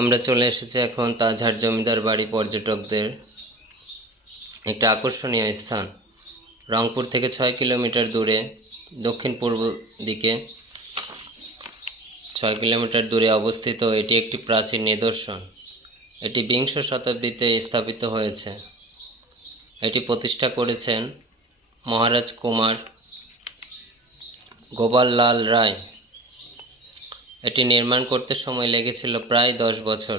আমরা চলে এসেছি এখন তাজহাট জমিদার বাড়ি। পর্যটকদের একটা আকর্ষণীয় স্থান। রংপুর থেকে 6 কিলোমিটার দূরে দক্ষিণ পূর্ব দিকে 6 কিলোমিটার দূরে অবস্থিত এটি একটি প্রাচীন নিদর্শন। এটি বিংশ শতাব্দীতে স্থাপিত হয়েছে। এটি প্রতিষ্ঠা করেছেন মহারাজ কুমার গোপাল লাল রায়। এটি নির্মাণ করতে সময় লেগেছিল প্রায় 10 বছর।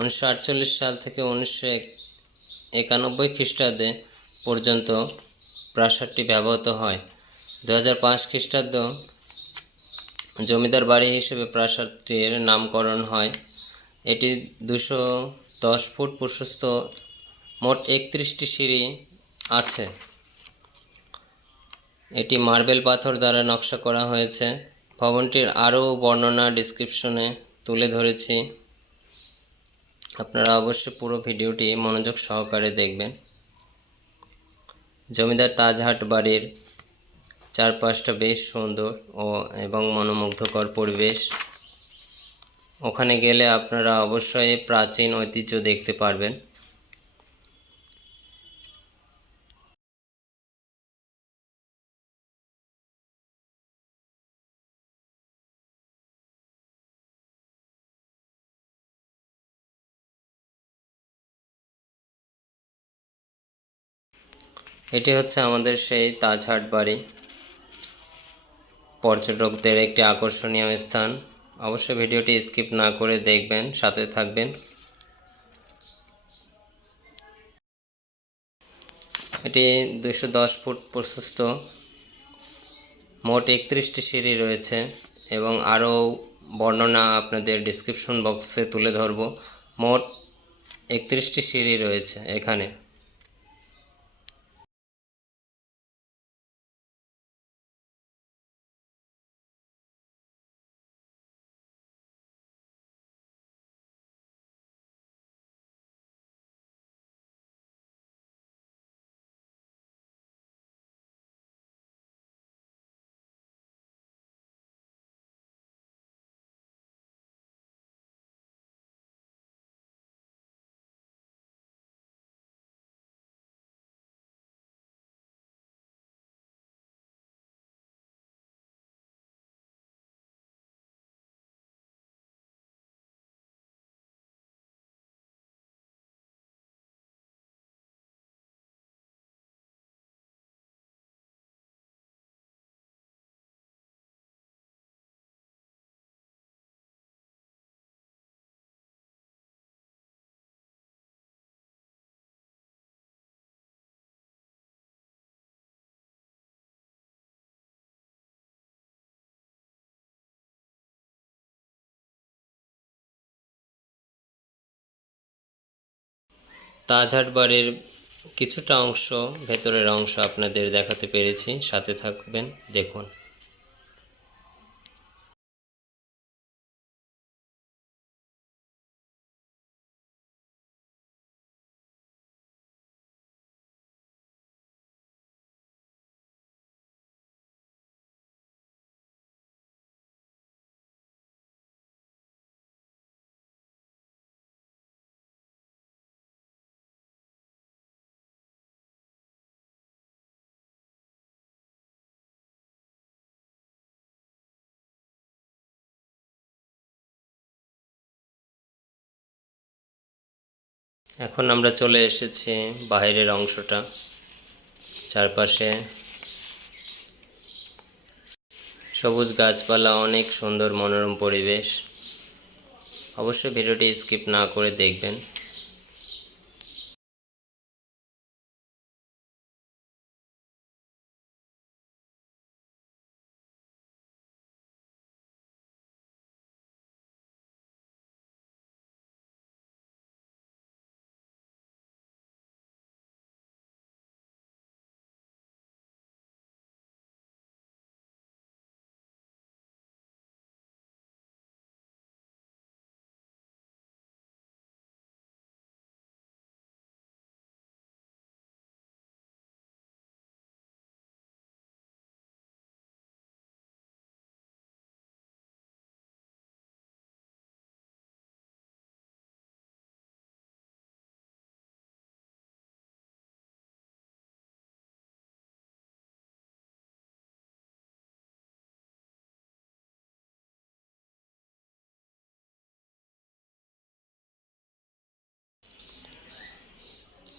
1948 সাল থেকে 1991 খ্রিস্টাব্দে পর্যন্ত প্রাসাদটি ব্যবহৃত হয়। 2005 খ্রিস্টাব্দ জমিদার বাড়ি হিসেবে প্রাসাদটির নামকরণ হয়। এটি 210 ফুট প্রশস্ত, মোট 31টি সিঁড়ি আছে। এটি মার্বেল পাথর দ্বারা নকশা করা হয়েছে। ভবনটির আরও বর্ণনা ডেসক্রিপশনে তুলে ধরেছি, আপনারা অবশ্যই পুরো ভিডিওটি মনোযোগ সহকারে দেখবেন। জমিদার তাজহাট বাড়ির চারপাশটা বেশ সুন্দর এবং মনোমুগ্ধকর পরিবেশ। ওখানে গেলে আপনারা অবশ্যই প্রাচীন ঐতিহ্য দেখতে পারবেন। এটি হচ্ছে আমাদের সেই তাজহাট বাড়ি, পর্যটকদের একটি আকর্ষণীয় স্থান। অবশ্যই ভিডিওটি স্কিপ না করে দেখবেন, সাথে থাকবেন। এটি 210 ফুট প্রশস্ত, মোট 31টি সিঁড়ি রয়েছে এবং আরও বর্ণনা আপনাদের ডেসক্রিপশন বক্সে তুলে ধরব। মোট 31টি সিঁড়ি রয়েছে এখানে। তাজহাট বাড়ির কিছুটা অংশ, ভেতরের অংশ আপনাদের দেখাতে পেরেছি, সাথে থাকবেন, দেখুন। এখন আমরা চলে এসেছি বাইরের অংশটা। চারপাশে সবুজ গাছপালা, অনেক সুন্দর মনোরম পরিবেশ। অবশ্যই ভিডিওটি স্কিপ না করে দেখবেন।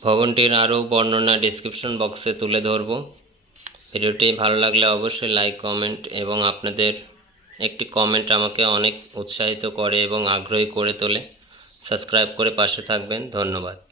ভবনটির আরও বর্ণনা ডেসক্রিপশন বক্সে তুলে ধরব। ভিডিওটি ভালো লাগলে অবশ্যই লাইক, কমেন্ট এবং আপনাদের একটি কমেন্ট আমাকে অনেক উৎসাহিত করে এবং আগ্রহী করে তোলে। সাবস্ক্রাইব করে পাশে থাকবেন। ধন্যবাদ।